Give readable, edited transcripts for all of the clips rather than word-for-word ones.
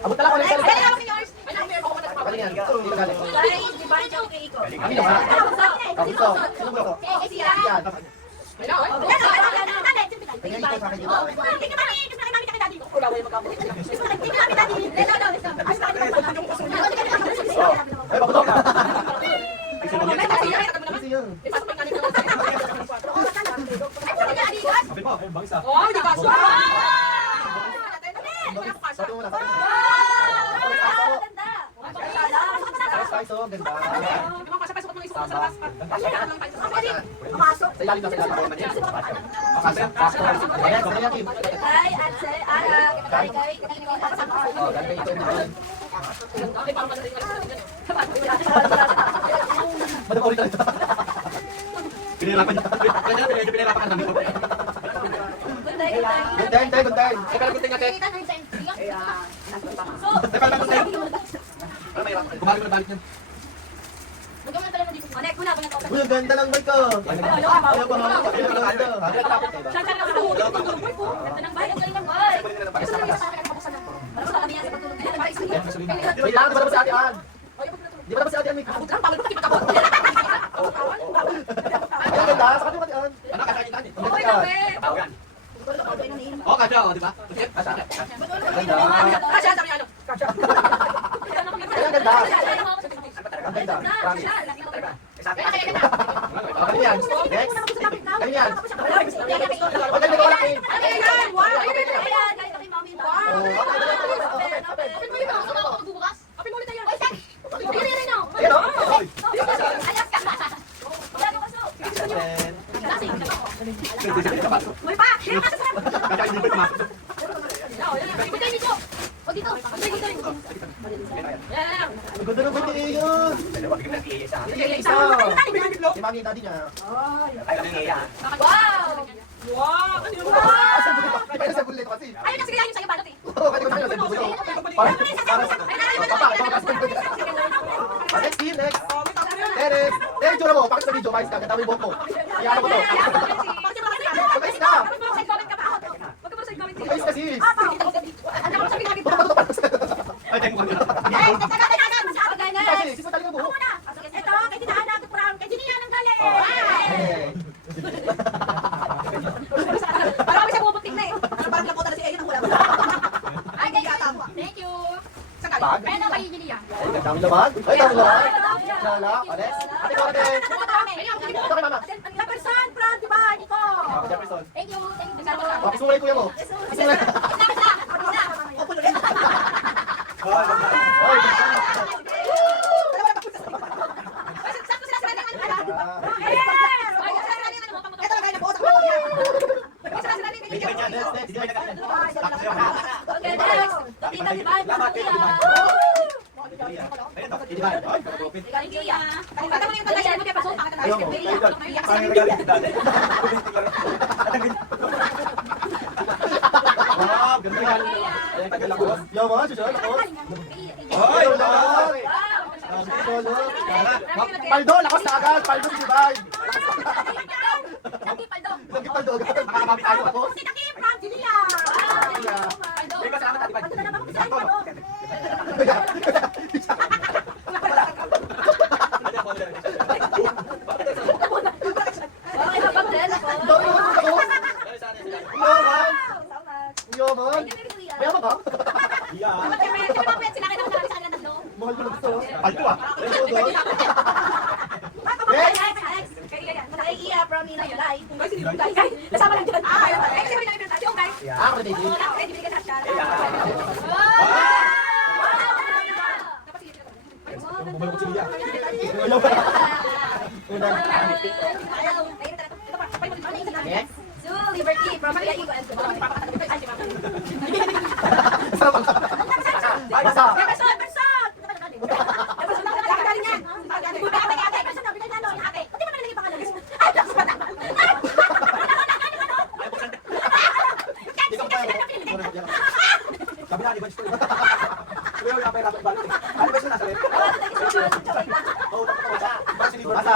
Abot na lang ulit. Ay, hawak ni yours. Galing yan. Dito galing. Ay, di ba ikaw kay Iko? Kami naman. Kabito. Sino ba ako? Eh, siya. Yan. Tingnan Tingnan ko sa akin dito. Ay, paputok ka. Kasi yun. Sabi mo, yung bangsa. Sabi mo na. Ay, so, ang ganda. Sa ilalim na sa ilalim. Pasok. Ayan, sa ilalim. Oh, galing kayo ito. Madam ulit ito. Pinirapan niya. Medyo pinirapan ka namin. Good time. Teka lang, kunting ate. Teka lang, kunting. Bumalik mo na balik niyan. Uy, ang ganda ng bike ko. Ayaw ba hawak? Ayaw ba hawak? Wait lang, di ba naman si Ate Ann? Di ba naman si Ate Ann may kakot? Ay, ang ganda. Sa kanya Ate Ann. Ano, kasya kita niyo? Ang ganda. Tawagan. Oo, kasya ako, di ba? Kasya. Ang ganda. Ay, ang ganda. Ang ganda. Promise. Ano yan? Next. Ano yan? Huwag kang nagawalaki. Ayun o. Kasya, hindi ba pumasok? Ang ganda ng bike ni Iyon. Isa. Si Mami, daddy niya. Di ba nasa bullet kasi? Oo, kasi kung saan nasa bullet. Next team, next. Teres. Teres, tsura mo. Pakit sa video. Maayos ka. Ganda mo yung buhok mo. Iyan mo to. Maayos ka. Maayos ka, sis. Ay, tayo mo kanina. Kasi, sis, matali ka buhok. Thank you. Bag. Pero kayo niya. Ay, dami laman. Ay, dami laman. Lala. Alex. Ate ko, ate. Ito kay mama. Ah, Jefferson. Thank you. Oh, kiss mo yung kuya mo. Kiss mo. Oy. Next. Wow, ganda yan. Yo, mga susunod ako. Hoy! Paldo, lakas na agad. Paldo, si Bay. Lagi paldo. Makakababit tayo ako. Yeah. May masalamat natin ba? Yaman. Mayaman ka? Yeah. Mahal ko na gusto. Alto ah. Ako na baby. Bumalik ko si Mia. Next. Liberty from Kuya Igo and Basa. Sabi na, di ba gusto? Sabi na, wala pa yung rapat balot eh. Ano ba siya nasa rin? Oo, basa. Basa. Basa.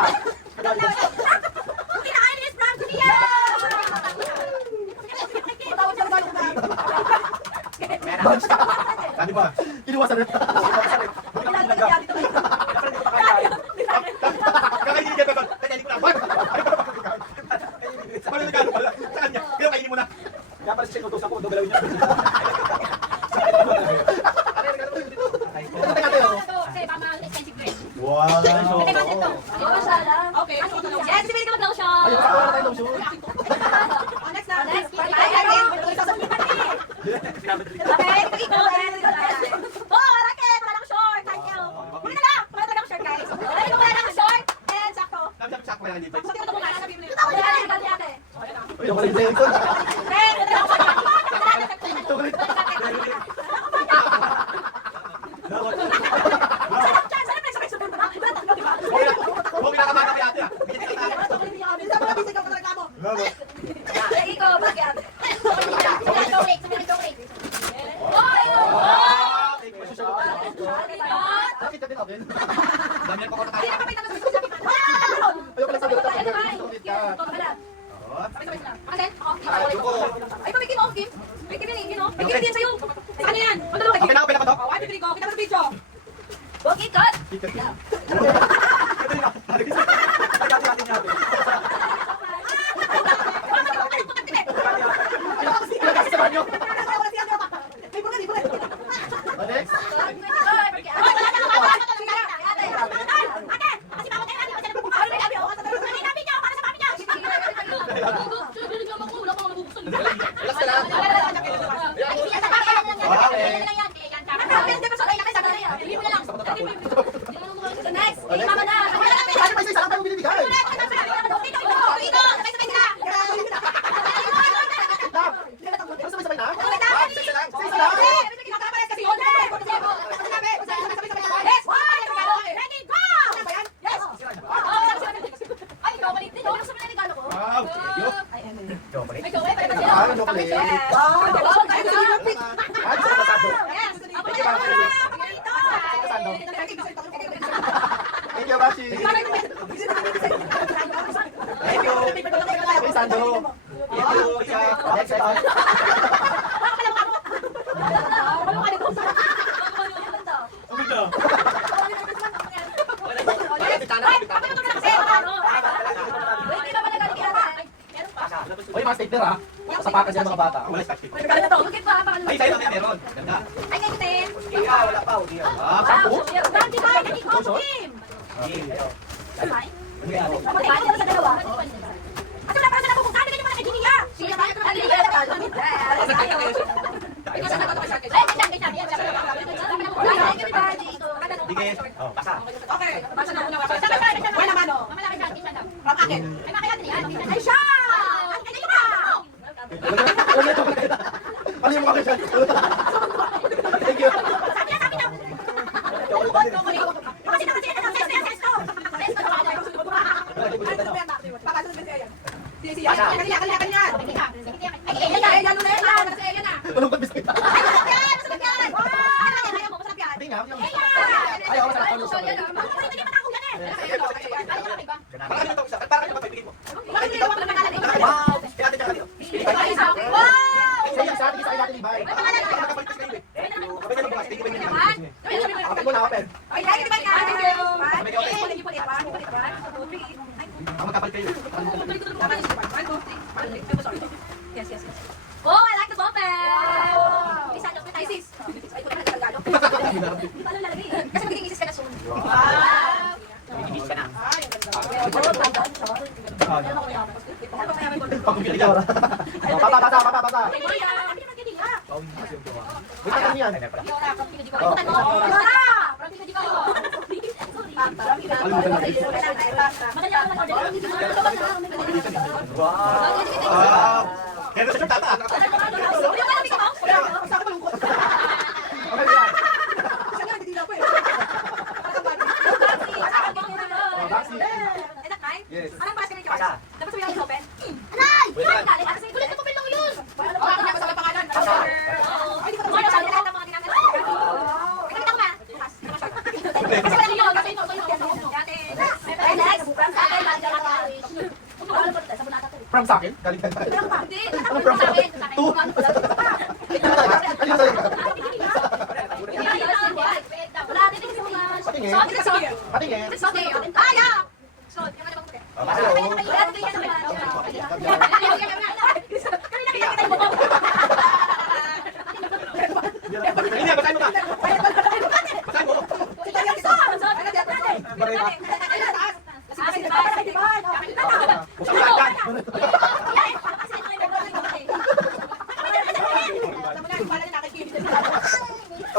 Dami pa. Inuwasan na. Buti lang tinanggap. Kaya hindi ko makain. Kakainin niya doon. Kakainin ko na. Paano nagkano pala? Sa kanya. Kaya kainin mo na. Kaya pala siya inutusan ko. Galawin niya. Kasi mama, expensive dress. Wow. Kasi bakit ito? Ito siya lang. Okay. Yes, sibili ka mag-lotion. Ayun, sa wala tayong lotion. Next na. Next. Sinabi Okay, ito. Oh, racket. Wala akong short. Thank you. Muna na lang. Wala talaga akong short, guys. Wala akong short. And sakto. Sabi-sabi ko lang dito. Sakto ito muna. Sabi mo na. Ito, yan. Ito, ate. Uy, ako rin Jason. Ren, ito ako. Huwag nakabaga kay ate ah. Bigyan ka tayo. Ikaw, bakit? Bakit ka din ako? Dami na pa ko na tayo. Ayoko lang sabi ko. Ay, pamigin mo, Kim. May Kim yan, no? May Kim din sa'yo. Sa kanya yan. Ang dalawa kay Okay Kim. na ako, to. Ay, bibili ko. Kita mo sa video. Okay, cut. Ito yun ah. Nagkati natin natin. Kasi sa banyo. Next. Relax ka lang. Next, mama na. Bakit may isa lang tayo binibigay? Ano sabay-sabay na? Isa lang. Isa lang. Wow. Ah, chocolate. Ah, gusto ko pasado. Thank you, Bashi. Thank you. Hey, Sando. Thank you, Isa. Next time. Tumig na. Uy, mga stapler ha. Sa pakas yan mga bata. Wala sa plastic. Ay, Ay, sa'yo natin meron. Ganda. kayo din. Kaya, wala pa. Hindi yan. Ah, sampo? Dati ba? Dati ko, Kim. Hindi, ayaw. Sabay? Hindi, ate. Sabay ka sa dalawa. At wala pa sa napupunta. Ano naman kay Ginia? Sige, tayo ka na liya. Sige. Oh, pasa. Okay, basa na muna. Wala naman, oh. From akin. Ay, siya! Ang kanya ka! Alam niyo, chocolate. Ano yung mga kasyan? Thank you. Walang pag-biscuit. Hindi nga. Ay, ako masarap ang chocolate. Parang ano ito, isa? Parang ano ba bibigyan mo? Wow! Kaya ate, tsaka dito. Sige, sa atin, isa kay Ate Libay. Nakapalitas kayo eh. Kapag yan ang bukas, tingin ko yun. Kapag mo na, open. Ang magkapalit kayo. Yes, yes, yes. Oh, I like the ball pen! Isa, just with ISIS. Ay, kung ano Tagalog. Paano lalagay? Kasi magiging ISIS ka na soon. Ibigis ka na. Pag-bili ka. Basa. Wait, ano yan? Wow! Kaya nasa tata. Okay, yan. Baxi. Yes. Anong basket niyo? Pasa. Dapat sabihin natin open. Wait lang. Kasi kulit na papel lang yun. Ano sa pangalan? Pasa. Ay, di ko na sabi lahat ng mga ginagawa. Wait, nakita ko ba? Kasi wala niyo, kasi ito. Ay, next. From sa akin, From sa akin? Galing ka tayo. Hindi, from sa akin. Two. Ano yung sa'yo?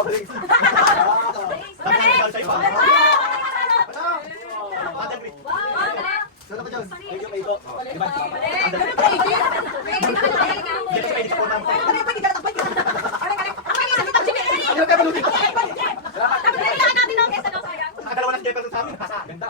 Grace. Saan ako dyan? Medyo may ito. Diba? Ang hirap kaya malutin ko. Nakadalawa ng Jefferson sa amin. Ganda.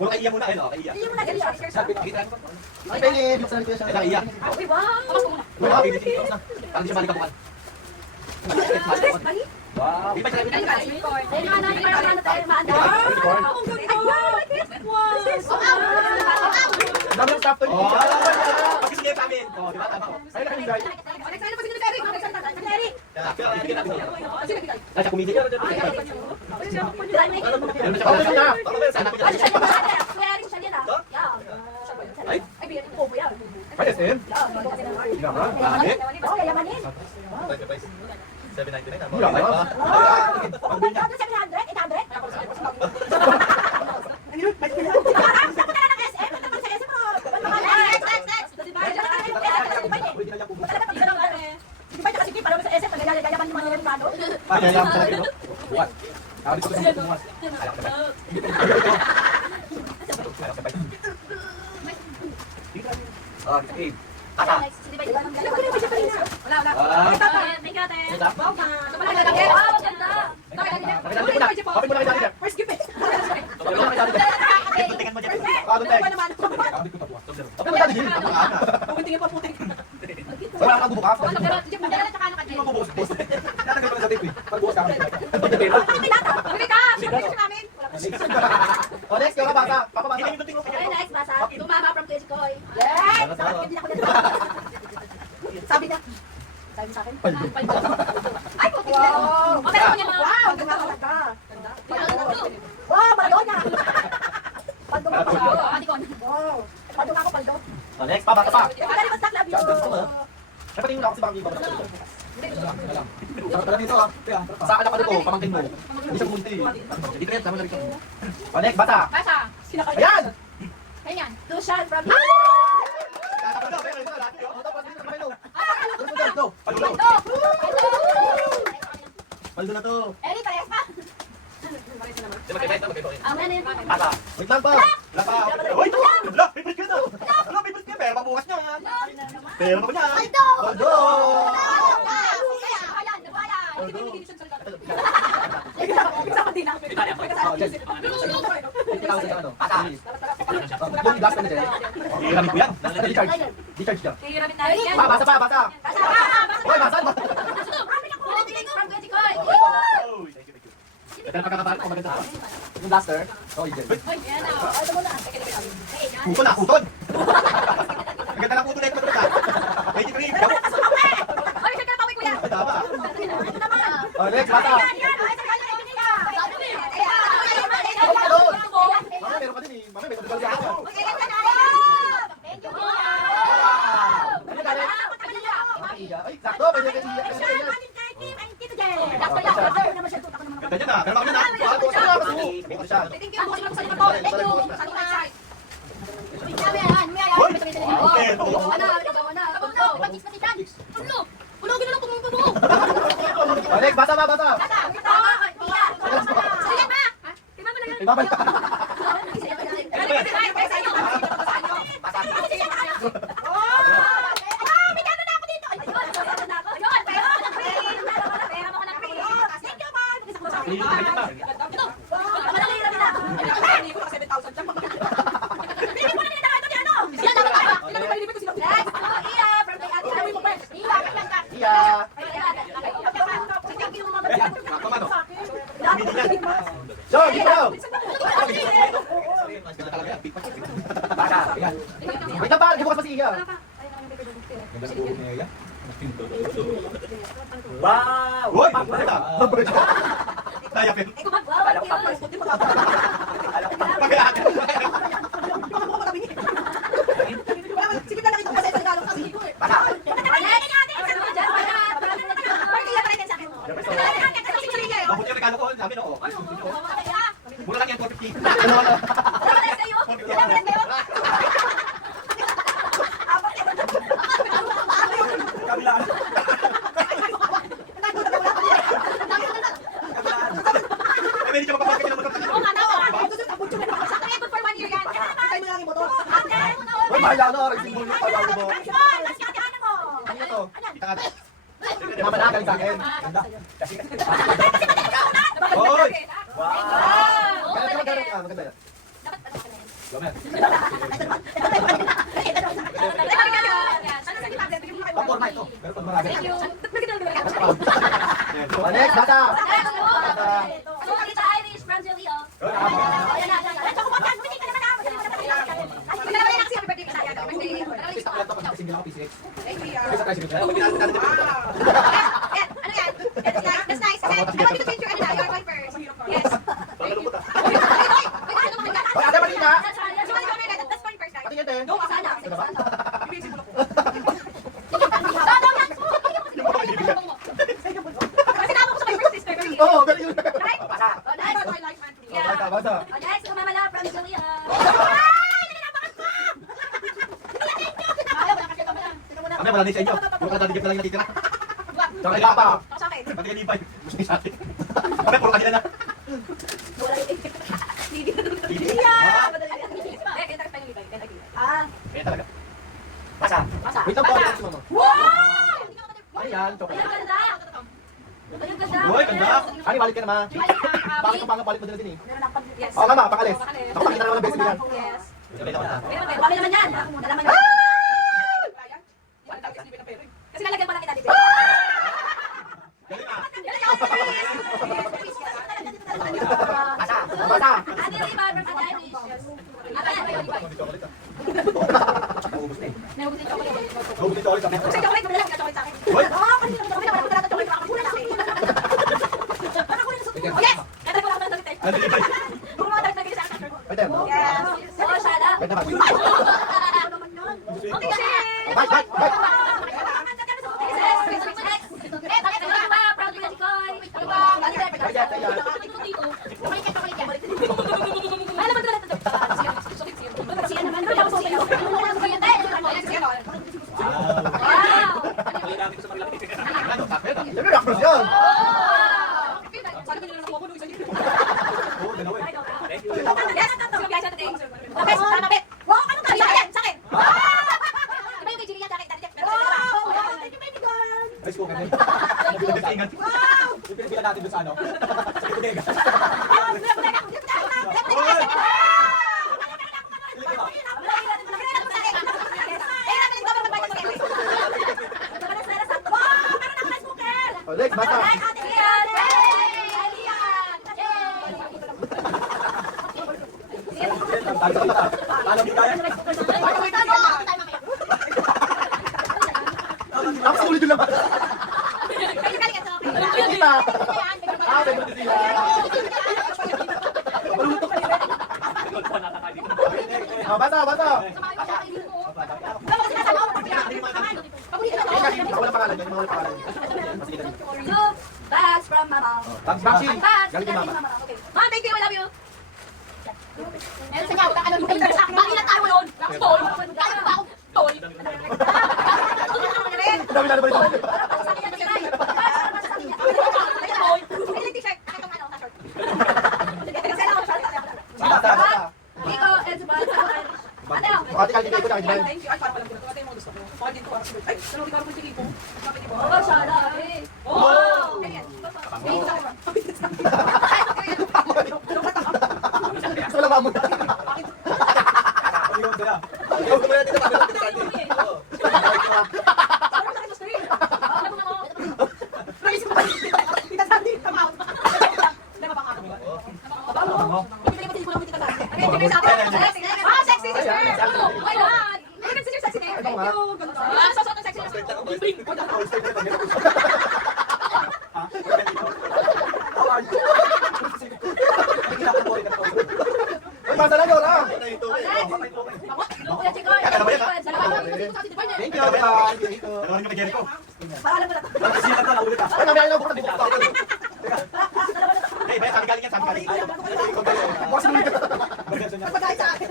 Puro kaiya muna. Ayun, kaiya. Sabi na, kita ko. Ay, Penny, buksan ko siya. Ay, kaiya. Wala, pilit dito na. Parang di siya balik ako. Wow. Di ba siya Dami ng stop to Oh, niya. pag-isip niya sa amin. Oh, di ba? Tama ko. Ay, nakahingay. Ay, siya kumili. Ano siya? Ay, Ay, SM? Hindi naman. Bakit? 799 Mura ka? original yung pupunta. Ay, alam ko rin. Buwan. Ako dito sa buwan. Alam ko ba? Okay. Kata. Kapit mo na kay Daddy. First gift eh. Kapit mo na kay Daddy. Tingnan mo dyan. Paano tayo? Kapit ko pa buwan. Kapit mo na Daddy. Wala kang bubukap. Hindi mo bubuhos. Natanggal ko na sa tape eh. Pagbuhos ka kami. O, next, yung kabata. Papabata. Hindi mo tingnan ko. Next, basa. Tumama from Kuya Koy. Sabi niya. Sabi sa akin. Ay, puti na. Okay, ako niya na. Wow, ganda talaga. Wow, Maradona. Paldo mo pa. Wow. Paldo ako, paldo. O, next, pabata pa. Pagkali mas love you. Ay, patingin ako si Bang Vico. Tara dito ah. Sa akin ako nito, pamangkin mo. Hindi siya pumunti. Hindi ka yan, tama na rin. O, next, bata. Basa. Ayan! Ayan. Tushan from Paldo na to. Eri, parehas pa. Ang ano yun? Bata. Wait lang pa. Wala pa. Uy! Wala! Favorite ka na! Wala, favorite ka! Pero pabukas niya. Pero pa niya. Paldo! Paldo! Yung gas ka na dyan. Hiramit ko yan. Di-charge. Di-charge ka. Basa pa, basa. Hoy, basa. Uy, thank you, thank you. Ito na pagkakabalik ko maganda. Yung blaster. Oh, yun. Putol na, putol. Ang ganda ng putol na ito. Thank you, Greg. Ay, tama. Oh, next, bata. Mama, meron pa din eh. Mama, may pagkagal sa ako. Ay, sakto. Pwede ka siya. Ganda niya na. Pero bakit na? Ito siya. Oh, next, bata ba, bata. Ibabalik pa. Iya. So, dito. Baka. Ayan. Wait lang pa, di bukas pa si Iya. Ganda ng buhok niya. Wow! Uy! Maganda! Daya pa. regalo ko, namin oo. Mura lang yan, 450. Ano ano? Kabilaan. Ay, hindi ka mapapagkat ka ng motor. Uy, mahal ano, racing bull yung pala mo. Ano to? Kita ka to. Mama na, galing sa akin. Ganda. Hoy! Galing, maganda yan. Gomer. Pang-forma ito. Pero pag marami. Next, bata. Pista ko lang to, kasi single ako PCX. Pista tayo single. Pag ginagawa natin dito. Hoy, ate, mali na. Patingin din. Ano ba? Oo, pero yun. Bata. Kami, wala din sa inyo. Yung kadadikip na lang yung natitira. Tsaka kay Papa. Pati kay Lipay. Gusto niya sa atin. Kami, puro kanila na. Kaya talaga. Basa. Wait lang po, ako si mama. Ayan, chocolate. Uy, ganda. Ani, balik ka naman. Bakit ang pangapalit mo din eh? Oo, mama, pangalis. Ako, pakita naman ng best yan. Kami naman yan. Nalaman yan. Kasi lalagyan pa lang kita dito. Basa. Basa. Naubos na eh. Naubos yung chocolate. Naubos na chocolate kami. Kasi chocolate, wala lang chocolate sa akin. Hoy! Oo, kanina kami naman wala chocolate. Ako muna kasi. Yes! Kaya ko lang ng chocolate. Ano Lipay? Kung mga chocolate na sa akin. Pwede mo. Yes. Oh, shut up. Pwede ba? Okay, kasi. Bye, bye, bye. Yan yung actors yan. Oo, dalawa eh. Ay, school kami. Nabilang sa ingat. Yung pinabilan natin doon sa ano? Sa bodega. Oh, next, bata. Tayo sa mata. Alam di kaya? Ako sa ulit yun lang. Kita. Ah, may buti sila. Malutok. Ah, bata, bata. Walang pangalan yan, walang pangalan. Sige, dali. Bags from mama. Bags, Baxi. Bags. Galing kay mama. Okay. Mom, thank you. I love you. Meron sa niya, ano yung pagkakas sa akin? Bakit na tayo yun? Tol. Kaya ba ako? Tol. Ang dami na naman ito. Bata, bata. Ate, kaldi kayo ko na. Thank you. Ay, parang alam ko na. Ito yung mga gusto ko. Bakit dito para sa ay, ano di parang sige po. Bakit di ba? Oh, sana eh. Oh! Ayan. Gusto ko lang mamon. Hindi ko sila. Ikaw ko muna dito, bakit dito kaldi? Oo. Ay, basta na yun, ah. Thank you, bata. Thank you. Ano kay Jericho? Paalam mo na to. Kasi yan na naulit ah. Ay, mamaya lang bukas, bukas pa ako. Dalawa na to. Bukas yung ulit. Pagpagkain sa akin.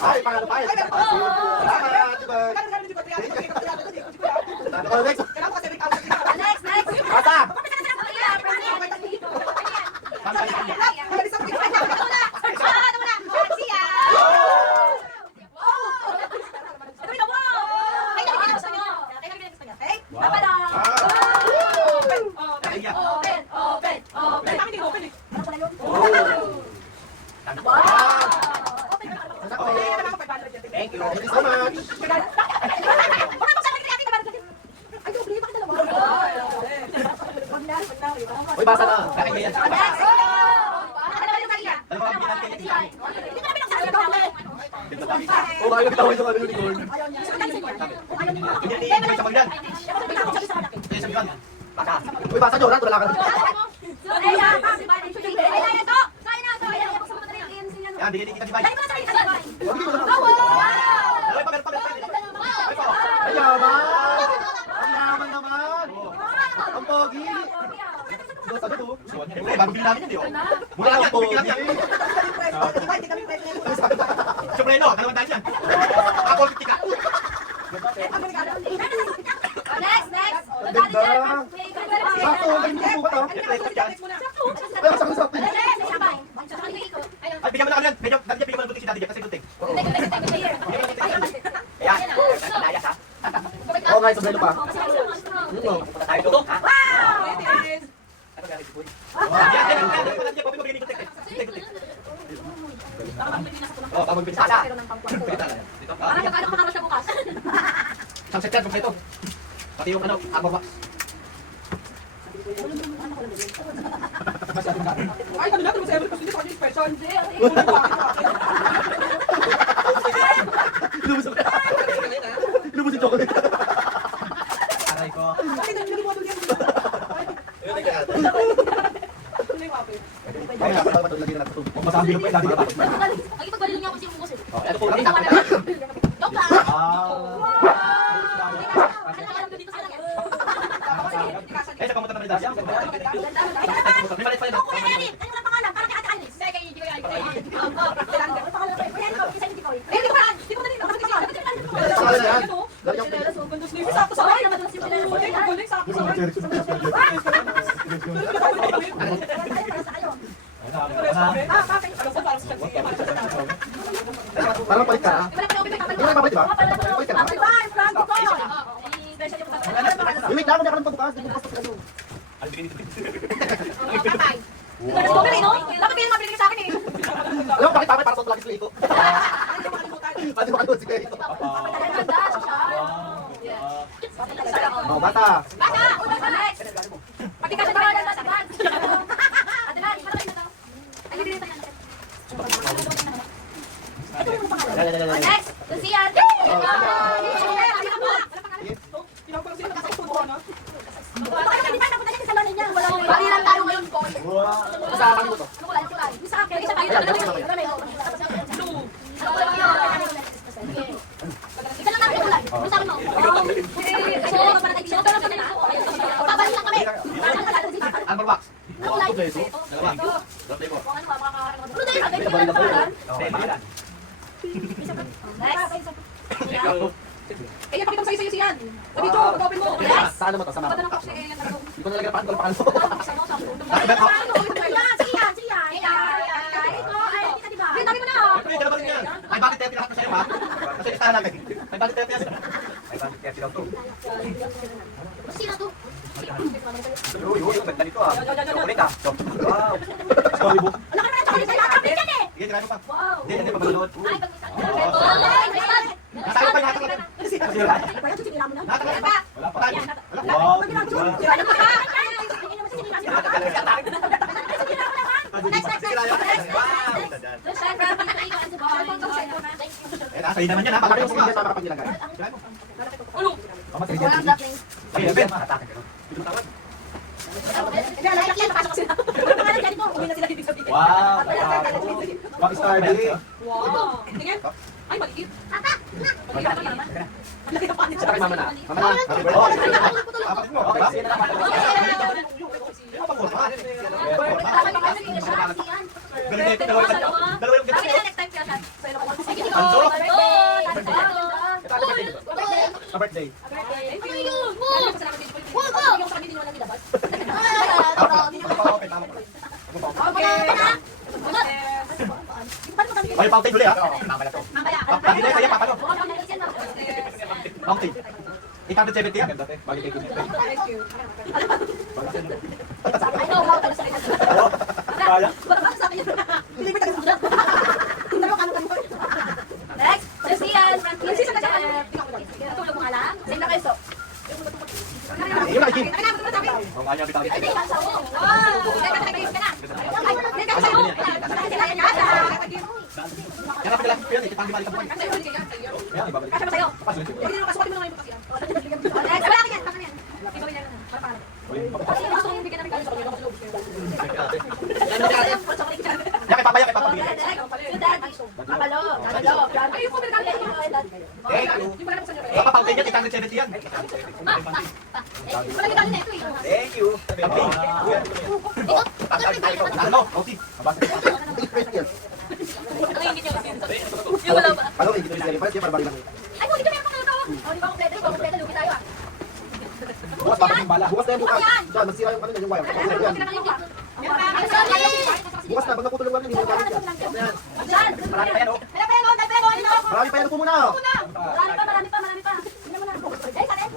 Ay, pangalan pa. Salamat, Tibag. Oh, next. Next, next. Basta. Thank you. Thank you so much. Uy, basa na. Oh, ayaw tawag yung ano unicorn. Uy, basa nyo, Rat. Wala ka na. Yan, bigyan kita di ba? Ay, yaman. Ang yaman naman. Ang pogi. Sabi ko. Siyempre, bago bilhin namin yun, di ba? Mula ang pogi. Siyempre, no, dalawang dahil yan. Ako, 50 ka. Next, next. Sakto, ganyan mo ba ito? Ay, sakto. Ay, bigyan mo na kami yan. Medyo, bigyan mo na butik si Daddy Jeff kasi butik. Ayan. Layas, ha? Oo nga, sombrero pa. Punta tayo doon, ha? Ano galing si Boy? Yan, yan, yan. Daddy Jeff, bigyan ni butik. Butik. Oh, pag magbinsala. Dito pa. Isang set yan, kompleto. Pati yung ano, abo box. Ay, ano na, sa every kasi hindi special. Inubos yung chocolate. Aray ko. Bakit ang nilimutan yan? Ay, dapat lagyan na natin. Masabi ko pa yung Daddy Jeff. Oh, eto po. Eh, sa kamutan naman yung Daddy Jeff. May malit pa yun, ha? Sakala na yan. Lagyan ko. Sakto sa akin. Guling, sakto sa akin. Alam ko, parang sa kanya. Parang palit ka. Hindi na papalit ba? Palit ka na. Wait lang, hindi ka lang pagbukas. Hindi mo bukas kasi. Alam mo bakit papay para sa lagi sila ito? Pati makalimutan si Kuya ito. Oh, bata. Next, Lucia. Pinapang sila sa puno na. Balilang talo ngayon po. Kasama mo to. Sa akin, isa tayo. Isa lang natin kulay. Gusto mo? Babalik lang kami. Ano box? Kulay. Dalawa. Dalawa mo. Okay, pangalan. Next. Ikaw. Kaya pakita mo sa iyo siyan. Sabi ko, pag-open mo. Saan mo to? Sama Pagka ko. ng box eh, yan. Hindi ko nalagyan pa. Ano pa? Ay, dalawa rin yan. Ay, bakit tayo pinahat mo sa'yo, ha? Kasi listahan namin. Ay, bakit tayo pinahat? Ay, bakit tayo pinahat to? Sino to? Uy, ganda nito, ah. Chocolate, ah. Wow. Sorry, book. Wala ka naman sa kulit. Kapit yan eh. Sige, tirahin mo pa. Wow. Hindi, hindi, pagmanood. Ay, pag-isa. Nasaan pa yung lahat ng lahat? Lahat ng lahat? Wala pa. Wow. Eh, nasa naman yan, ha? Malaki Pagkakit yung mo sige pa. sa kapag nilagay. Tirahin mo. Ulo. Ay, Ben. Dito tawad. Kaya nakakita, nakasok sila. Wow. Uwi na sila ibig sabihin. Wow. Rockstar Day. Wow. Tingin. Ay, maliit. Maliit pa naman. Ang laki ng panit. Sa kay mama na. Mama na. Happy birthday. Kapatid mo. Okay, sige na lang. Galing ito. Dalawa yung Bakit ganda. next time kaya siya? Anso? Birthday! Sa birthday. Ay, fountain huli ha. Mamaya to. Pagin na kaya papalo. Fountain. 870 yan. Ganda te. Bagay kay Kinit. Thank you. Kaya? Next, Lucian, Francis, tulog mo nga lang. Sing na kayo, so. Yun na, Kim. Ang kanya bitaw dito. Yan ang paglalaki ko yan. Itang balik ang buwan. Ayan, ibabalik. Kasya ba sa'yo? Paso ito. Pwede naman kasukatin mo naman yung pagkasiyan. Next, wala ka yan, tama na yan. Ibawin na lang. Para paano? Uy, Kasi gusto kong bigyan namin kayo sa kanila. yan, kay papaya, kay papabigay. Papalo. Ay, yung cover natin. Thank you. Yung pala po sa inyo. Papa, fountain yan. 870 yan. Malaki dali na ito eh. Thank you. Ano mo? Okay. Mabasa ka. Ang ingit niya kasi. Yung wala ba? Ano, hindi ko rin para siya barbari lang. Ay, mo, dito meron pang ano. Oh, di ba kompleto? Di ba kompleto? Lugi tayo ah. Bukas, babalik yung bala. Bukas na yung bukas. Diyan, magsira yung ano, yung wire. Bukas na, pag naputol yung wire, hindi mo gamit yan. Marami pa yan, oh. Marami pa yan po muna. Marami pa. Tingnan mo na. Ay, saan eh?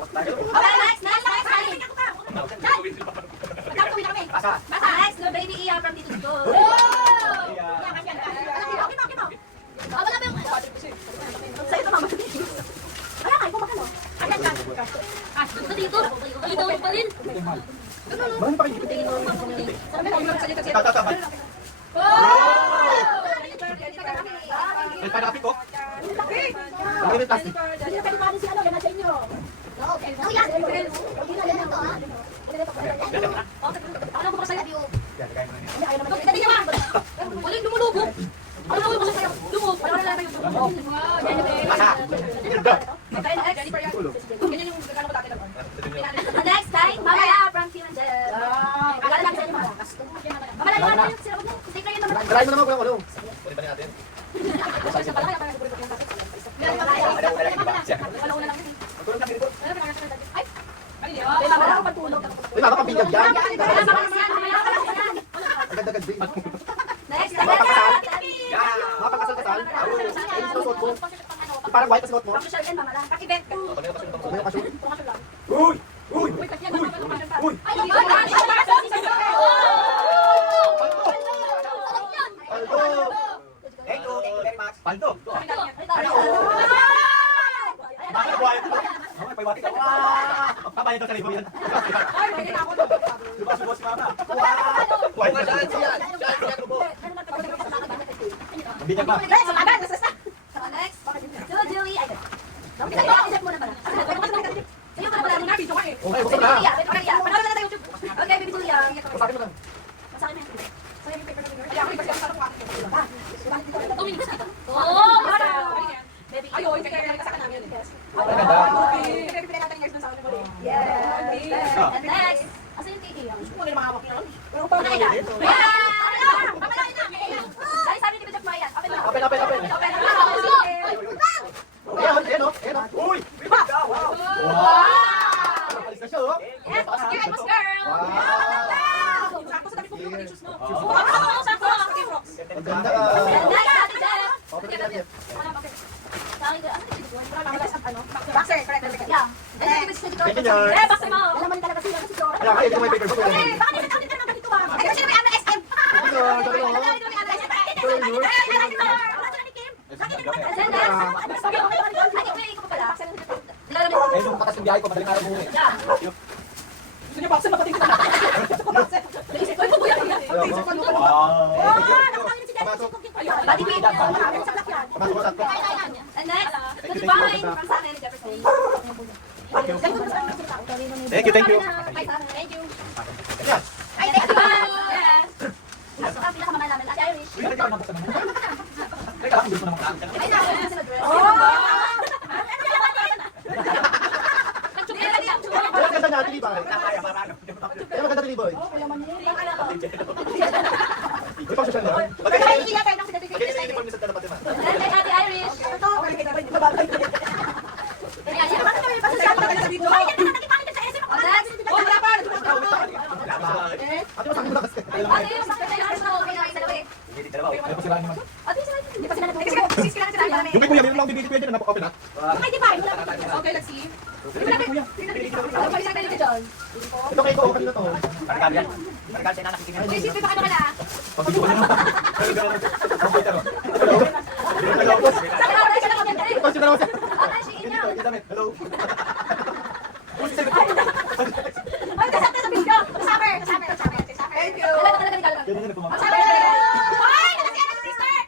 Okay, next. Asa? Basta, next. No, baby Iya from Tito Go. Wala ba yung... Sa'yo ito, mama. Ay, ay, pumakan mo. Ayan ka. Ito dito. Dito pa rin. Marami pa kayo. Tata, tata. Ay, panapit ko. Lagi rin plastic. Hindi na pwede paano si ano, yan na sa inyo. Okay. Hindi na yan ito, ha? Ano ko pa sa'yo? Dali niya, ma! Walang lumulubog. Ano ko sa'yo? Lumog. Wala na tayo. Asa? Ganyan yung gagano ko dati lang. Next time, mamaya from Team Angel. Wala lang sa inyo, mga kasto. Mamaya lang natin yung sila. Stick na yun naman. Try mo naman kung ano. Pwede ba natin? Kasi pala kaya parang gulito yung tapos. Wala una lang yun. Ay! Ano yun? Wala akong pagtulog. Uy, mama, kapinyag yan. Next, Agad-agad din. next. Mapagkasal-kasal. Ay, sinusuot mo. Parang white na suot mo. Pang-social and mama lang. Pag-event ka. May okasyon. Uy! Uy! Uy! Ay, ano ba? Aldo. Thank you. Thank you very much. Paldo. Bakit buhay? Mamay, paibati ka. Kabayan daw sa libo yan. Ay, pwede na ako doon. Subos si mama. Buhay na siya. Binyag ba? Next, agad, nasa. Next, to Julie. Ay, isa muna pala. Sa'yo ka na pala. Nga, video ka eh. Okay, bukod na. Panoorin na tayo YouTube. Okay, baby Julia. Masakin mo lang. Masakin mo yan. Kaya ako iba siya sa kwarto ko. 2 minutes dito. Oh, baby. Ay, oy, kaya kaya kasama namin yun. Ang ganda. Okay. Kaya pipili natin yung years na sa akin. Yes. And next, asan yung titi? Gusto mo na yung mga hawak yun? Pero Pagkain paano na. yun? Papalain na. Dahil sabi ni Bidyak Mayan. Open na. Open, open, open. Open na. Ayan, ayan, oh. Ayan, oh. Uy! Wow! Wow! Alis na siya, oh. Yes, give it, boss girl. Wow. Sakto sa dami kong yung issues, no? Oo, sakto. Ang ganda. And next, Ate Jeff. Open na yan. Sa akin, ano yung titi? Boxer, correct, correct. Yeah. And then, Miss Titi. Thank you, George. Eh, boxer mo. Alam mo talaga sila kasi George. Ayan, ito may paper book. Eh, baka nila tayo dito naman ganito ah. Ay, kasi may ano SM. Ito, sabi mo, oh. Ay, yung katas ng biyahe ko, madaling araw mo eh. Gusto niyo boxer, matating ka na. Boxer. Naisip ko, ito po yan. Naisip ko, ano? Wow! Body paint. Pasok ko sa to. And next, to Divine from San Jose Jefferson. Thank you, thank you. Thank you. Ayan. Ay, thank you. Yes. Ang pinakamamahal namin, Ate Irish. Uy, nakita ko naman sa mga. Teka lang, gusto mo naman kain. Ay, nako na sila dress. Kaya maganda nga, Tiliboy. Kaya para ano? Kaya maganda, Tiliboy. Di pa siya siya. Ay, hindi nga, pwede ako sinabi ko. Mag-uniform minsan ka na pati ma. Ay, Ate Irish. Ito, bakit kaya pwede babagay? Ay, ay, bakit kami pasasama ka sa video? Ay, nakakita sa SM ako. Oh, wala pa. Ate, masakit mo na kasi. Ate, yung sakit sa SM ako. Kaya isa dalawa eh. Hindi dalawa. Ay, pasiraan naman. Ate, isa lang. Hindi pa sila nag-uusap. Sis, kailangan sila namin. Yung kay Kuya, meron lang bibigay pwede na napaka-open ha. Ay, di ba? Okay, let's see. Ano pa isang galing dyan? Ito kay Ko, kanina to. Parang yan. Parang siya na nakikinig. Sis, may baka naman ah. Pag-video ko naman. Computer. Hello, boss. Sa kanya, siya lang ako dyan. Ito, sino naman siya? Ate, siya Dito, inyo. yung damit. Hello. Ay, kasama sa video. Kasama. Thank you. Wala na talaga ni Kalma. Yan din na pumakas. Kasama. Ay, nakasiyan ang sister.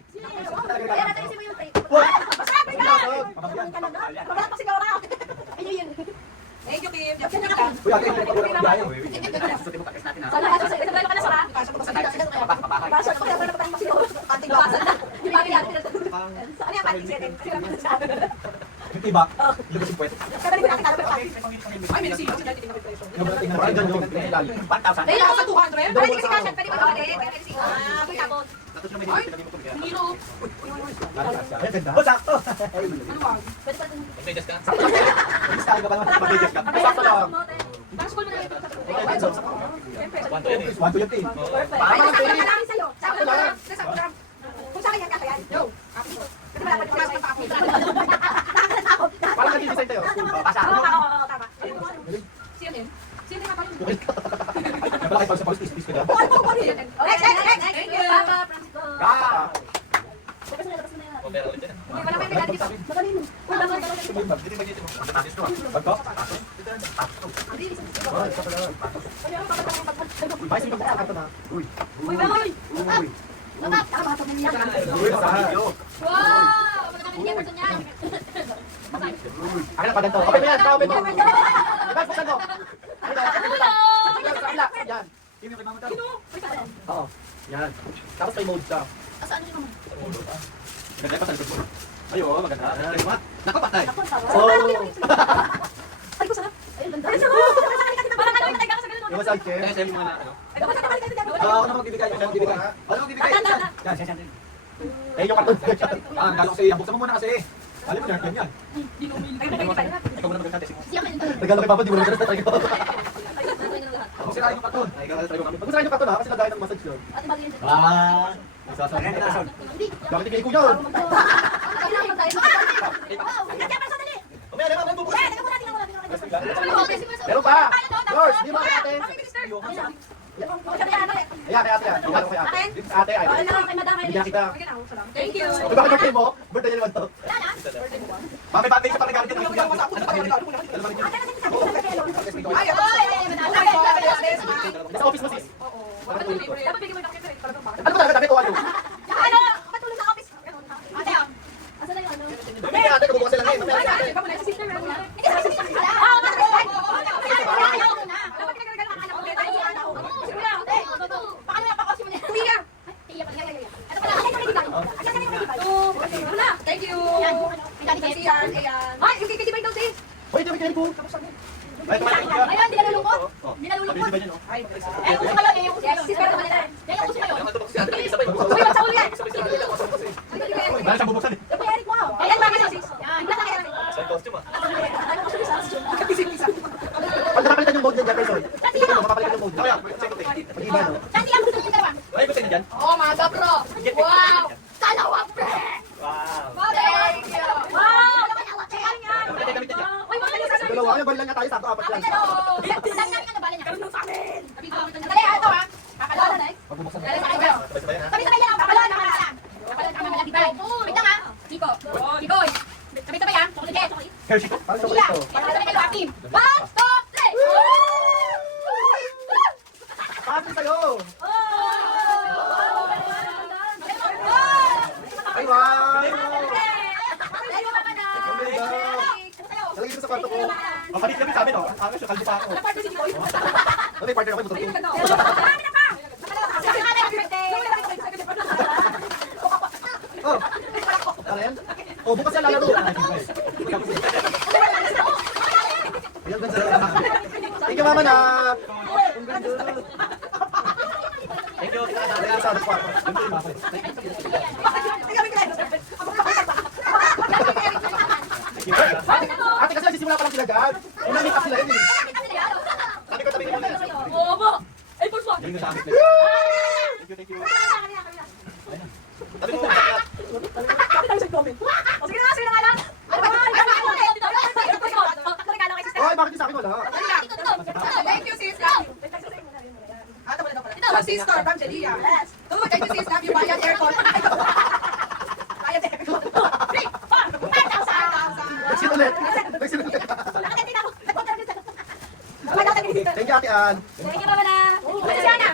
Ayan, natin isi mo yung tape. Kasama ka. Mabalat pa sigaw na. Ayun yun. Thank you, Kim. Uy, ate, hindi pa ko lang biyahe. Sana ka sa isang ka na sara. Pasok ko kaya pala patay mo Ating basan na. Di ba kaya? Saan yung ating setting? Yung tiba, ilabas yung pwede. Kaya ko nakita na Ay, may nasilip sa dati tingnan ko yung Yung tingnan Parang natin. ganyan, yung ilalim. 1,000. Dahil ako sa 200. Ay, hindi kasi kasyan. Pwede ba kawali? Pwede kasi. Ako'y takot. Hero. Ay, ganda. Oh, sakto. Ano ba? Pwede pa ito. Saan ka ba naman? Mag-digest ka. Sakto lang. Parang school mo na ito. Siyempre. 120. Perfect. Ay, sakto lang sa'yo. Sakto lang. Sakto lang. Kung sa akin yan, kakayan. Yo. Kasi wala pa rin ako sa ako. Nakakatakot. Parang nag-design tayo. Pasa. Oo, tama. Sino yun? Sino yung kapalong? Napala kayo sa post-is ka dyan. Next. Thank you. Papa, Francisco. Ka! Labas mo na yan. Hindi, wala may medal dito. Magaling. Uy, bago. Pagko? Ay, sino ba sa karton ha? Uy. Uy, bagoy. Uy. Mama, tama na niya. Uy, sa video. Wow! Wala kami niya person niya. Akin na pa ganito. Open mo yan, pa-open mo. Diba, buksan mo. Ayun, sa kabila. Yan. Oo. Yan. Tapos may mode siya. Saan niyo naman? Maganda pa sa likod mo. Ay, oo, maganda. Naku, patay. Oh. Ay, ko sarap. Ay, ganda. Ay, sarap. Parang ano yung natay ka sa ganun. Yung massage chair. Kaya sa'yo mga ano. Ay, baka sa balik ka Ako na magbibigay. Ako na magbibigay. Ako na magbibigay. Yan, yan, yan. Eh, yung karton. Ah, ang galo kasi. Buksan mo muna kasi. Alam mo yan, yan. Ikaw muna magkakante. Regalo kay Papa, di mo naman na tayo. Ako sirain yung karton. Ay, galo tayo kami. Pag yung karton ha, kasi nagaya ng massage yun. Ah, isasabi na. Bakit kay Kuya? Umaya, lema, may bubuksan. Meron pa. Yours, di ba ate? Ayan, kay ate. Ayan, kay ate. Ate, ay. Bigyan kita. Thank you. Di ba kay birthday mo? Birthday niya naman to. Mami, pati ka pala gamit yung Nasa office mo, sis. Dapat bigyan mo yung document. Ano ba talaga? Dami ko ano? Bigyan ate, kabubukas sila ngayon. Mamaya ate. Thank you. Uy, dami kayo po. Ay, tumayo ka. Ayun, hindi nalulungkot. Hindi nalulungkot. Ba yun, oh? Eh, uso kayo, eh, uso kayo. Sis, pero kanila. Yan yung uso kayo. Uy, wag sa uli yan. Mahal siyang bubuksan eh. Yung kay Eric mo. Ayan, bagay siya, sis. Yan. Yung kay Eric. Ano ko siya, sis? Pag nakapalitan yung mode niya, person. Hindi ko makapalitan yung mode. Kaya, mag-iba, no? Santi, ang gusto niyo yung dalawa. Ay, gusto niyo dyan? Oh, mga pro. Wow. Dalawa, pre. Wow. Thank you. Wow. Dalawa, kaya nga. Uy, mga kayo sa Dalawa, yung bala nga tayo, sakto, apat lang. Dami namin ang nabala niya. Ganun sa amin. Dali, ito ha. Kakalawa, next. Magbubuksan Dali, na. sa kayo. Tabi-tabi lang. Kakalawa, kakalawa. Kakalawa, kakalawa. Dibay. Wait lang ha. Chico. Chico. Tabi-tabi ha. Chocolate. Hershey. Parang Sige lang. chocolate to. Tabi-tabi kayo, Akim. 1, 2, 3. Paano sa'yo? Ay, wow! Nalagay ko sa kwarto ko. Mapalit kami sa amin, oh. Ang siya, kalbo pa ako. May partner ako, butong ko. Happy birthday! Oh, Alin? O, bukas yan lalaro. Ayan, ganda. Thank you, Mama na. Thank you. Ayan, sa kwarto. Ate, kasi nagsisimula pa lang sila dyan. Unang meet up sila yun eh. Sabi ko, tabi ko muna. Opo. Ay, first one. Galing na sa amin. Thank you, thank you. Tabi mo. Bakit tayo sa comment? O, sige na nga lang. Ano ba? Regalo kay sister. Ay, bakit yung sa akin wala? Thank you, sis. Ito, sister, from Jelia. Yes. Thank you, sis. Love you, Bayan Aircon. Bayan Aircon. 3, 4, 5,000. Nagsin ulit. Nagsin ulit. Thank you, Ate Ann. Thank you, Mama na. Thank you, Siana.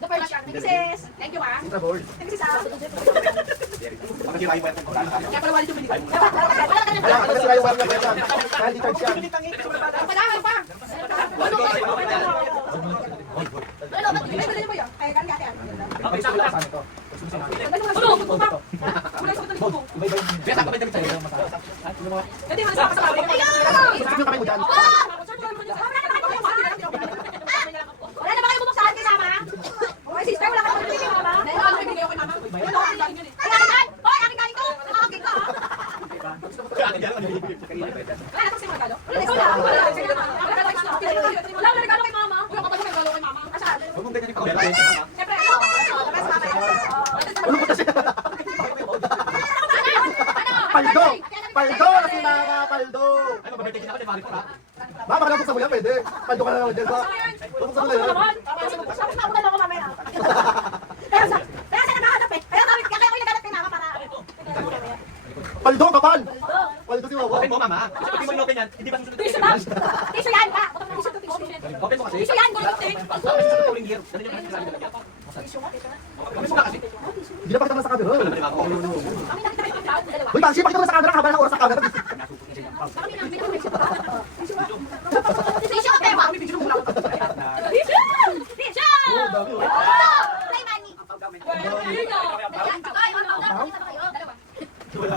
The first one. Thank you, sis. Thank you, ah. Sintra board. Thank you, sis. Bakit yung ayaw mo? Kaya pala wali tumili. Wala, kasi sila yung warga pa yan. Dahil di-charge yan. Padahal pa. Ay, dali mo yan. Ay, kan kaya. Okay, sa wala sa amin to. Besa ka ba damit sa'yo? Hindi, malas ka sa bahay. Gusto nyo kami mo dyan. Wala na ba kayo bubuksan kay Mama? Oy, sister, wala ka pa bibigyan kay mama. Wala ka bibigyan kay mama. Wala ka bibigyan yun eh. Ay, akin! Hoy, akin galing to! Nakakakit ka! Kaya yan, kanina ba ito? Wala na pang sino regalo. Wala, ikaw lang. Wala, sige na. Wala ka lang. Wala, wala regalo kay Mama. Wala ka pa regalo kay mama. Asan? Huwag mong ganyan yung pagkala. Siyempre, ano? Best mama. Ano po kasi? Paldo! Paldo! Kasi mga paldo! Ay, mababay tayo na ako, pa. Ma, baka nabuksan mo yan, pwede. Paldo ka na naman dyan, ba? Buksan mo na yan. Tapos na ako dalawa mamaya. Pero sa nakahanap eh. Kaya ko yung naghanap kay Mama para... Paldo, kapal! Paldo si Wawa. Open mo, mama. Pag mo inopen yan, hindi ba susunod? Tissue lang. Tissue yan pa. Open mo kasi. Tissue yan. Gulong tape. Open mo sa tuling gear. Dali nyo kasi sila nilagyan. Open mo ka kasi. Hindi na pakita mo sa camera. Kami nakita yung dalawa. Uy, Bansi, pakita mo sa camera. Habang ng oras sa camera. Kami nang binang tissue ka, Pewa. Tissue! Play money. Ay, dalawa. Kaya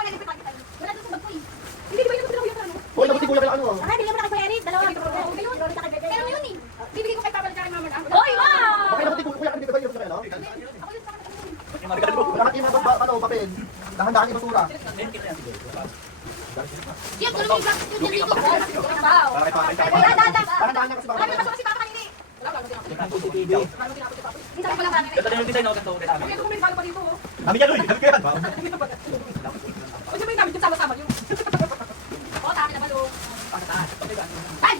magalipit lang kita. Wala doon sa bag ko eh. Hindi, di ba yun ang pinag-iwan ano? Uy, nabuti kuya kaya ano. Ay, bigyan mo na kay Kuya Eric. Dalawa. Pero yun eh. Bibigay ko kay Papa kay mama. Hoy, wow! Okay, nabuti kuya kaya dito ba yung sa ano? Ako yun sa akin. Yung mga regalo mo. Lahat yung mga ano, papel. Dahan-dahan yung basura. Yan, gulong yung black. Yun, dito. Wow. Para kay Papa. Dahan-dahan yung kasi baka. Ay, may masuk si Papa kanina eh. TV. Hindi tayo pala namin. Ito na yung design ako ganito. Kaya kung may bago pa dito. Kami yan, uy. Kami yan. O siya may gamit yung sama-sama yun. Oo, dami na balo. Ay!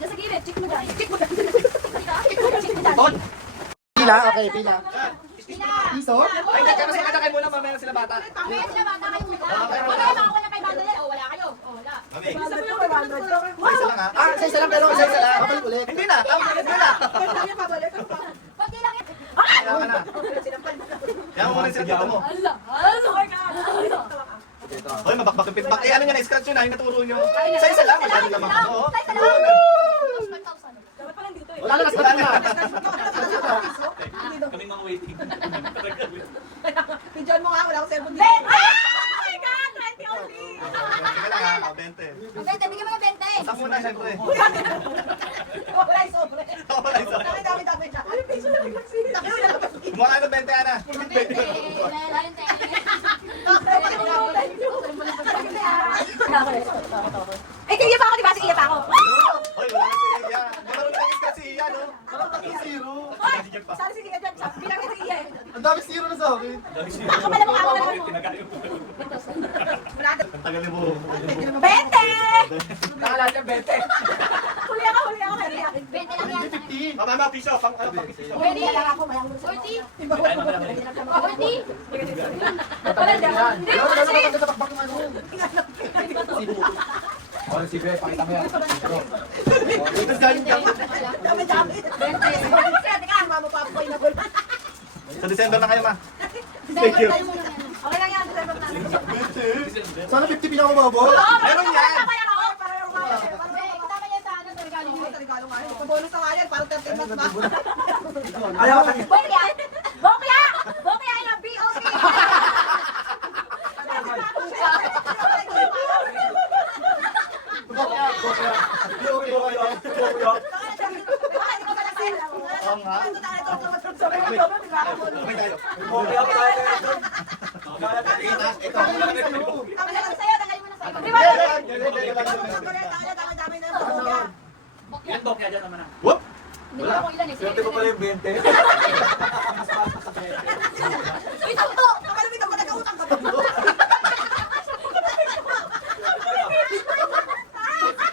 Nasa gilid, check mo dyan. Check mo dyan. Check mo dyan. Ton. Pila, okay, pila. Piso? Ay, kasi muna, mamaya sila bata. Mamaya sila bata kayo muna. Mamaya makawala kay banda yan. O, wala kayo. O, wala. Mami. Isa mo yung 500. Isa lang ha? Ah, isa lang pero isa lang. Babalik ulit. Hindi na. Hindi na. Pwede lang yan, pabalik. Pag lang yan. Kaya ka na. Kaya mo muna sila dito mo. Ala, ala. Hoy, mabakbak yung feedback. Eh, ano nga na-scratch yun, yung naturo nyo. Sa isa lang, masyado naman. Oo. Dapat pa lang dito eh. Wala na, nasa na. Kaming mga waiting. Pidyon mo nga, wala akong cellphone dito. Ben! Oh my God! 20 only! Teka lang ha, 20. Bente, bigyan mo ng 20. Saan muna, siyempre. Wala yung sobre. Wala yung sobre. Dami. Ano piso na lang kasi? Dami na lang kasi. Mukha ka ng 20, Ana. Eh, kaya pa ako, di ba? Sige, pa ako. Hoy, wala na si Iya. Marunong na-scratch si Iya, no? Zero. Sana sige ka dyan. Bilang ka sa iya eh. Ang dami zero na sa akin. Kapala mo, kapala mo. Ang tagal ni Buho. 20! Nakala niya 20. Huli ako. Kaya 20 lang yan. 50. Mama, piso. Pang piso. Ready? 40? 40? Wala dyan. Hindi, Wala wala na sige. naman bakbak ng ano. Oh, sige, pakita mo yan. Ito galing ka. dami. Teka. Mama, papa, na bol. Sa December na kayo, ma. Thank you. Okay lang yan. December na. Sana 50 pinakamabot. Meron yan. Tama yan ako. Tama yan sa ano, regalo niyo. Regalo nga yun. Bonus na nga yan, parang 13 months ba? Ayaw ka. Boy, yan. Boy, Sabay tayo. Okay, okay tayo ngayon doon. Ito. Tama na lang sa'yo, tanggalin mo na sa'yo. Di ba? Dami na yung Ilan bokya dyan naman ah? Whoop! Hindi ko kung ilan eh. Swerte ko pala yung 20. Uy, tampo! Makalapit ako, nag-autang ka ba?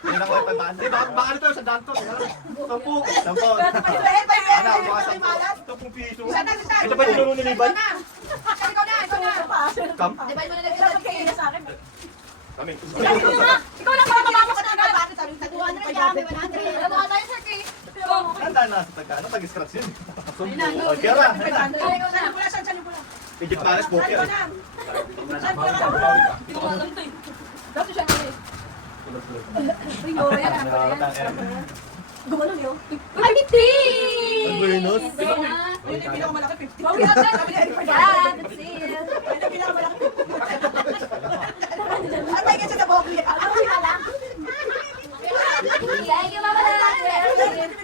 Ilan ako yung 500? Di ba? Baka nito sa danto. 10. Ano, bukasan ko. 10 piso. Isa na, isa. Ito ba yung tinuro ni Libay? Ikaw na, ikaw na. Kam? Di ba yung nag-ilan kayo na sa akin? Kami. Ikaw na pala matapos na agad. Bakit sabi ko, 200 yan, may 100. Alam mo tayo, sir, kay. Handa na sa tagka. Ano tag-scratch yun? Kaya ra. Ikaw na. Wala, saan mo lang. Pidget Pares, bokya. Saan mo lang. Hindi ko alam to eh. Dapat siya nga eh. Bingo, yan ah. Gumanon yun. Ay, 15! Buenos. Yun yung pinakamalaki, 50. Bawi na tayo. Sabi niya, Yan, that's it. yun yung pinakamalaki. At may kasi sa bokli. Ako siya lang. Thank you, Mama Nadia.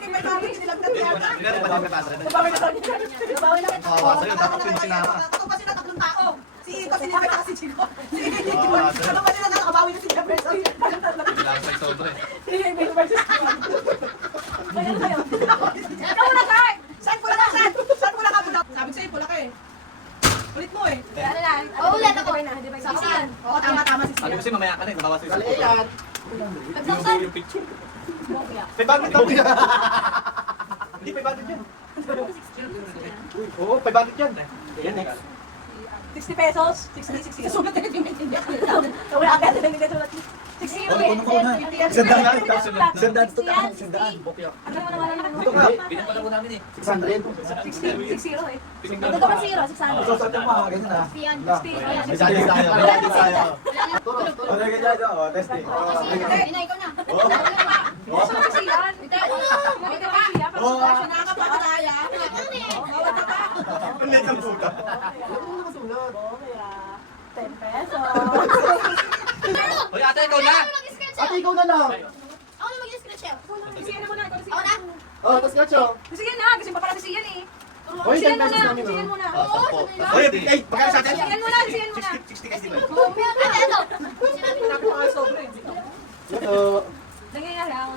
May bawi nilagdat yan. Hindi na ba yung 500? Bawi na tayo. Bawi na kita. Oo, sa'yo. Dapat yung sinama. Ako pa sila tatlong tao. Si Ito, si Libre, at si Chico. Ah, sir. Ano ba sila nakakabawi na si Libre? Kailangan sa sobre. Si Libre versus Chico. Bayan kayo. Ikaw na, Kai! Saan pula ka? Saan pula ka? Sabi ko sa'yo, pula ka eh. Ulit mo eh. Ano lang? Oh, ulit ako. Di ba? Sisiyan. Oo, tama si Sabi ko Sian. kasi mamaya ka na. Nabawas yung Sali yan. Nagsaksan. yung picture. Bokya. 500 daw yan. Hindi 500 yan. Oo, 500 yan. Yan next. 60 pesos. 60. Sulat na yung maintindihan. Wala ka na nila sulat. 60 Ano, eh. ano, ano? 50 yan. Sandaan. 60 Sandaan. yan, Sandaan. 60. Bokya. Ano naman naman naman? Ito nga. Pinapala po namin eh. 600. 60 eh. Ito ka 0, 600. So, sa atin mga ganyan ha. 60 yan. Wala. 60 yan. May dali tayo. May dali tayo. O, ganyan dyan. O, testing. O, Hindi na, ikaw na. Gusto mo si Sian? Hindi. Ito ka. Oo. Nakakapakalaya. Bawat ka pa. Ang late ng puta. 10 pesos. Hoy, ate, ikaw na. Ate, ikaw na lang. Ako na mag-scratch yan. Sige na muna. Ako na. O, tapos nga siya. Sige na. Kasi papala si Sian eh. Hoy, 10 Sian pesos muna. namin. Sian muna. Oo, sandali lang. Hoy, ay, baka sa atin. Sian muna. Sian muna. 60 kasi ba? Oo, meron. Ito. Sinabi ko na. Napaka-sobre. Ito. Nangyayari ako.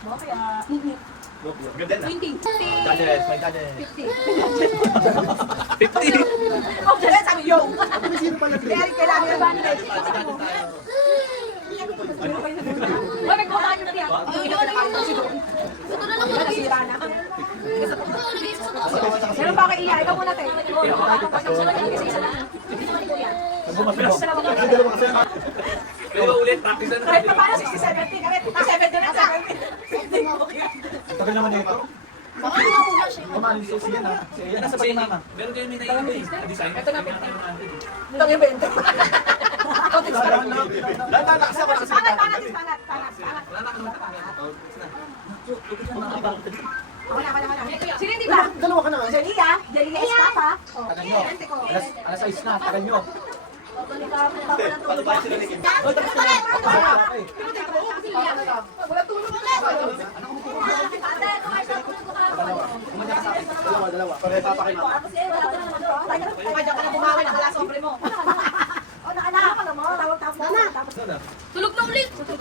Bokya. Ganda na. 20. Dades, may dades. 50. 50. Oh, dahil sabi yo. Sino pala Kaya kailangan yung banda. Uy, may kuha nyo na riyan. Ito na lang. Nasira na. Ito na lang. Meron pa kay Iya. Ikaw muna tayo. Pero ulit, practice na. Kahit pa paano 60-70. Kahit 70 na 70. Tagal naman ito. Baka nga muna siya. Kumain si Sian ha. Si Ian nasa pati mama. Meron kayo may naiiba eh. Design. Ito na 50. Ito yung 20. Konti sa parang. Lalakas ako kasi. Panat. Wala na kami. Ako na. Sino hindi ba? Dalawa ka na. Jelia Estapa. Tagal nyo. Alas 6 na. Tagal nyo. Paano ba sila naging? Wala tulong ulit. Dalawa. Para ipapakita. Kaya ka na bumawi na kala sobre mo. Oh, nakalaha ka mo. Tawag mo. Tapos Tulog na ulit. Ito,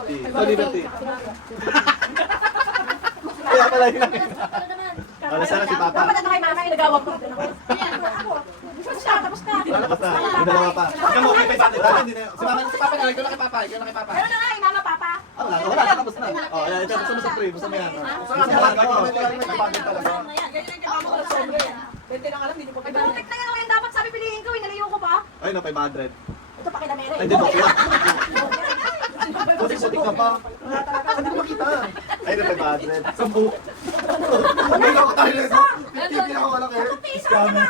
Liberty. Kaya pala yun lang. Ano naman? Wala sana si Papa. dapat na kay mama yung nagawa ko. Ayan. Ako. Tapos na. Tapos na. Yung dalawa pa. Ikaw mo, may 500. Dali, hindi na. Si Papa na, ikaw na kay Papa. Ikaw na kay Papa. Meron na nga eh, mama, papa. Wala. Tapos na. Oh, ayan. Ito, gusto mo sa free. Gusto mo yan. Gusto mo yan. Ganyan yung mama ko ng sobre. 20 lang alam, hindi po. Ay, butik na nga yung dapat sabi piliin ko, inalayo ko pa. Ay, no, 500. Ito pa kinamera Ay, di ba? Putik ka pa. Hindi mo makita. Ay, no, 500. 10. Ay, ako tayo nito. Yung pinakamalaki. Scammer.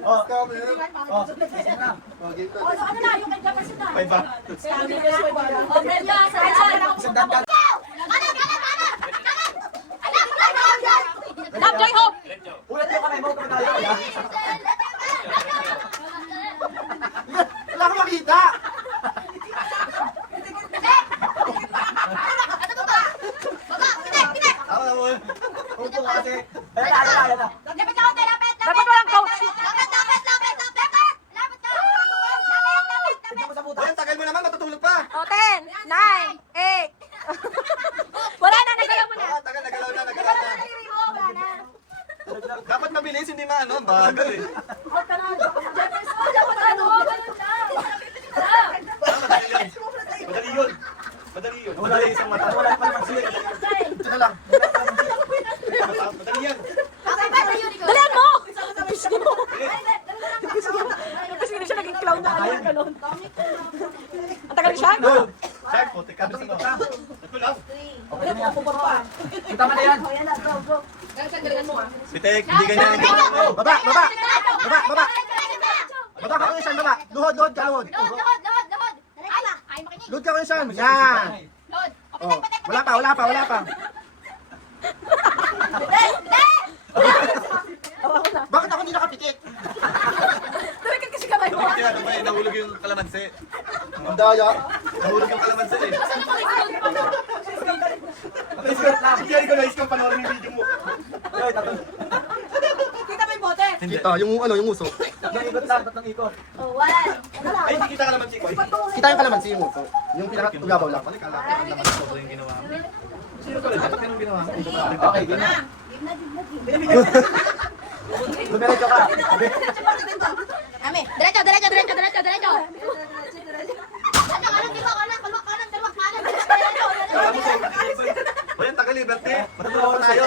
Oh, scammer. Oh, sige na. Oh, game O, so ano na, yung kay Japan sila. 500. O, Brenda, Isang daan. Love, joy, hope. Ulat mo kamay mo. Kung tayo. Wala ka makita. Ako na mo. Upo ka kasi. Ayan na. Lagyan Dapat mabilis, hindi maano, bagal eh. Out ka na. Madali yun. Madali yun. Wala yung isang mata. Wala pa naman sila. Ito na lang. Madali yan. Dalihan mo! Gusto mo. Kasi hindi siya naging clown na ayaw galon. Ang tagal siya? Check, puti ka. Ito lang. Tama na yan. Pitek, hindi ganyan. Baba, baba. Baba, baba. Baba ka Kuya Sean, baba. Luhod, luhod ka, luhod. Luhod ka Kuya Sean. Yan. Oh, wala pa, wala pa, wala pa. Bakit ako hindi nakapitik? Tumikat kasi kamay mo. Kaya naman eh, nahulog yung kalamansi. Ang daya. Nahulog yung kalamansi eh. Hindi ko na-isip panoorin yung video mo. Kita mo yung bote. Kita, yung ano, yung uso. Tatlong ikot lang, tatlong ikot. Oh, one. Ay, hindi kita kalamansi ko. Kita yung kalamansi, yung uso. Yung pinakatugabaw lang. Balik ka lang. Kalamansi ko yung ginawa mo. Sino ko lang? Dapat ganun ginawa mo. Okay, gina. Dumiretso ka. Kami. Diretso, diretso, diretso, diretso, diretso. Kanan, dito, kanan, kalwak, kanan, kalwak, kanan. O yan, taga Liberty. Matatawa tayo.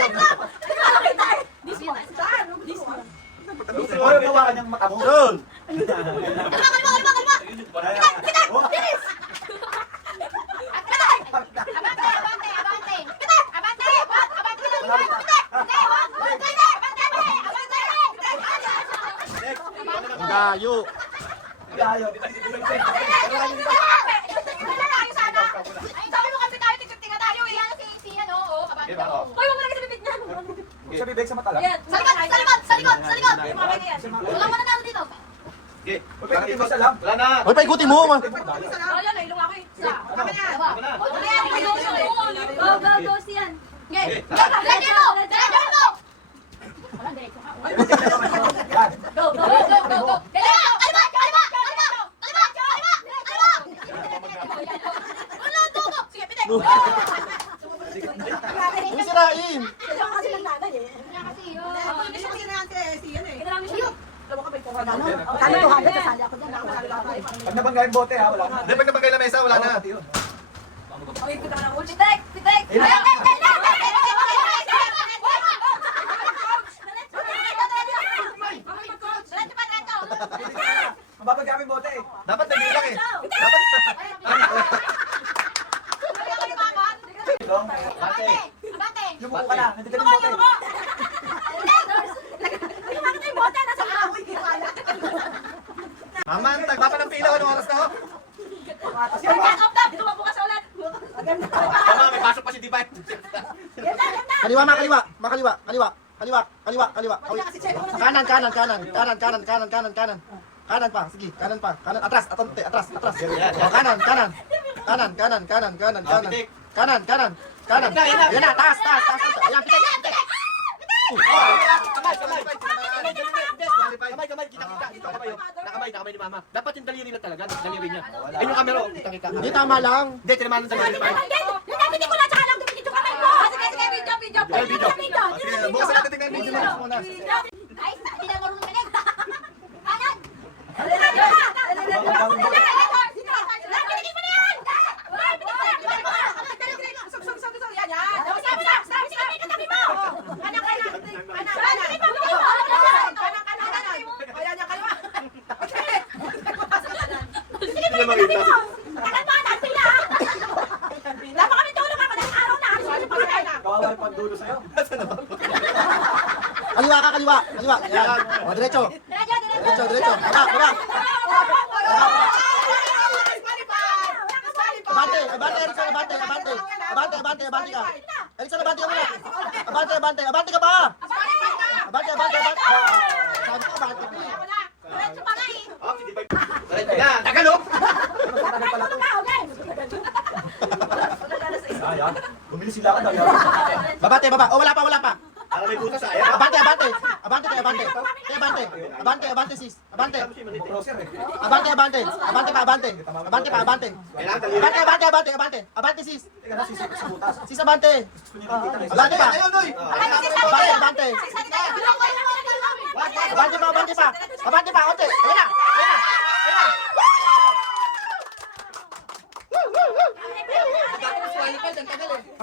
This one. This one. Gusto mo yung gawa kanyang mata mo. Yun! Kalwak, kalwak, kalwak, kalwak. Kita, bilis. Abante, abante, abante. Kita, abante, abante. Ang dayo. Gayo. Sa bibig sa mata lang. Okay. Okay, isa lang. Wala na. Hoy, paikutin mo. Go, go, go, Sian. Okay. Diretso mo! Diretso mo! Walang diretso ka. Go, go, go, go, go. Diretso! Kalma! Kalma! Kalma! Kalma! Kalma! Kalma! Wala, go, go. Sige, pitik. Huwag sirain. Kasi lang nanay eh. Kasi yun. Kailangan siya. Kano to handa, kasali ako dyan. Pag nabangga yung bote ha, wala na. Hindi, pag nabangga yung mesa, wala na. Pitik! Pitik! Mababag kami bote eh. Dapat nabilang eh. Dapat. Ate, yumuko ka na. Nandiyan yung bote. Mama, tagpapa ng pila. Anong oras na ho? Mama, may pasok pa si Divine. Kaliwa, makaliwa. Makaliwa. Kaliwa. Kaliwa. Kaliwa. Kaliwa. Kanan, kanan, kanan. Kanan, kanan, kanan, kanan, kanan. Kanan pa. Sige, kanan pa. Kanan, atras, atonte, atras, atras. Oh, kanan, kanan. Kanan, kanan, kanan, kanan, kanan. Kanan, kanan, kanan. Yan na, taas, taas, taas. Ayan, pitik, pitik. Kamay, kita. Nakamay ni Mama. Dapat yung daliri na talaga, daliri niya. Ayun yung camera, kita. Hindi tama lang. Hindi, tinamanan sa daliri pa. Ay, video. Sige, bukas natin tingnan yung video mo muna. Guys, hindi na marunong manig. Kanan! Hindi na makita. Kawawa yung pagdulo sa'yo. Kaliwa ka, kaliwa. Kaliwa. Yan. O, diretso. Diretso, diretso. Baba, baba. Abante, abante, Erikson, abante, abante. Abante, abante, abante ka. Erikson, abante ka muna. Abante, abante, abante ka pa. Abante, abante, abante. Sabi ko, abante ka. Oh, si Divine. Yan, Tagalog. Ayan. Bumili sila ka daw. Babate, baba. O, wala pa, wala pa. Para may butas ayan. Abante, abante. Abante, kay abante. Kay abante. Abante, abante, sis. Abante. Abante, abante. Abante pa, abante. Abante pa, abante. Kailangan daliri. Abante, abante, abante, abante. Abante, sis. Teka na, sisipit sa butas. Sis, abante. Abante pa. Ayun, Noy. Abante, abante. Abante! Abante pa, konti. Ayan na. Ayan na. Ayan na.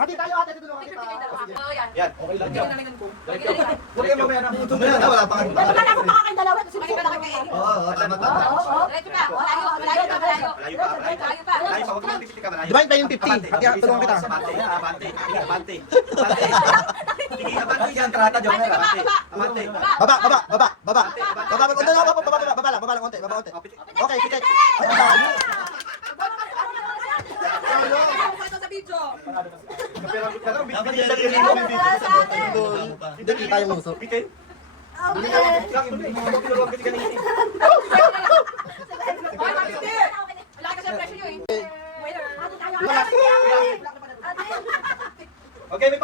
Hati tayo, hati dito hati tayo. Sige. Oh, yan. Yan, okay lang yan. Huwag kayo mamaya na. Wala pa. Wala na akong makakain dalawa. Kasi Ay, ba nakakain? Oo, tama, tama. Diretso pa. Malayo, malayo pa, malayo. Malayo pa, Malayo pa. Malayo pa, huwag mo pipili ka malayo. Divide tayo yung 50. Hati, tulungan kita. Abante, abante, abante, abante. Sige, abante dyan, trata, Jomer, abante. Abante. Baba, baba, baba, baba. Baba, baba lang konti, baba konti. Okay, pitik. Ito sa video. Hindi kita yung uso. Bitin. Hoy, Master! Wala kasi ang presyo nyo eh. Waiter. Okay, may